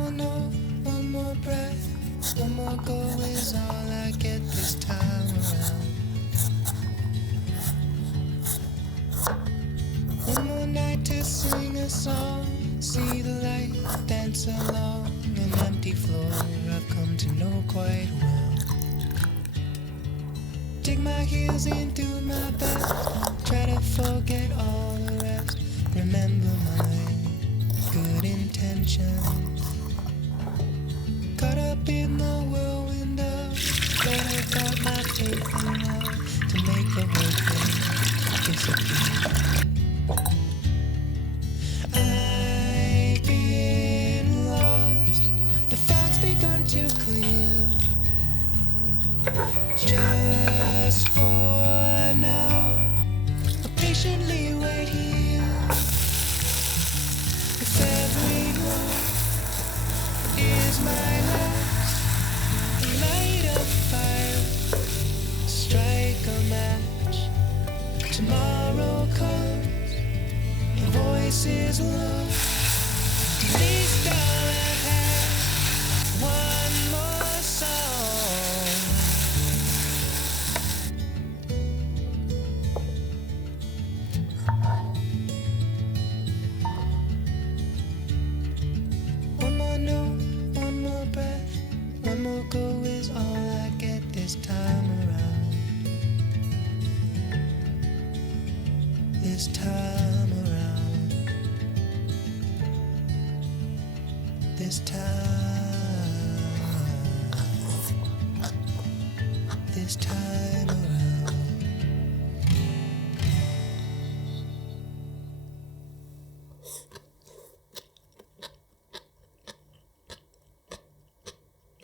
more note, one more breath, one more go is all I get this time around. One more night to sing a song, see the light, dance along an empty floor I've come to know quite well. Dig my heels into my back, try to forget all the rest. Remember my good intentions. Caught up in the whirlwind of better got my faith in love to make the whole thing disappear. I've been lost, the fog's begun to clear. Just for now, I'll patiently wait here. If every word is my last, light a fire, strike a match. Tomorrow comes, your voice is low. At least I'll have one more song. One more note, one more breath, one more go is all I get this time around. This time around. This time. This time around.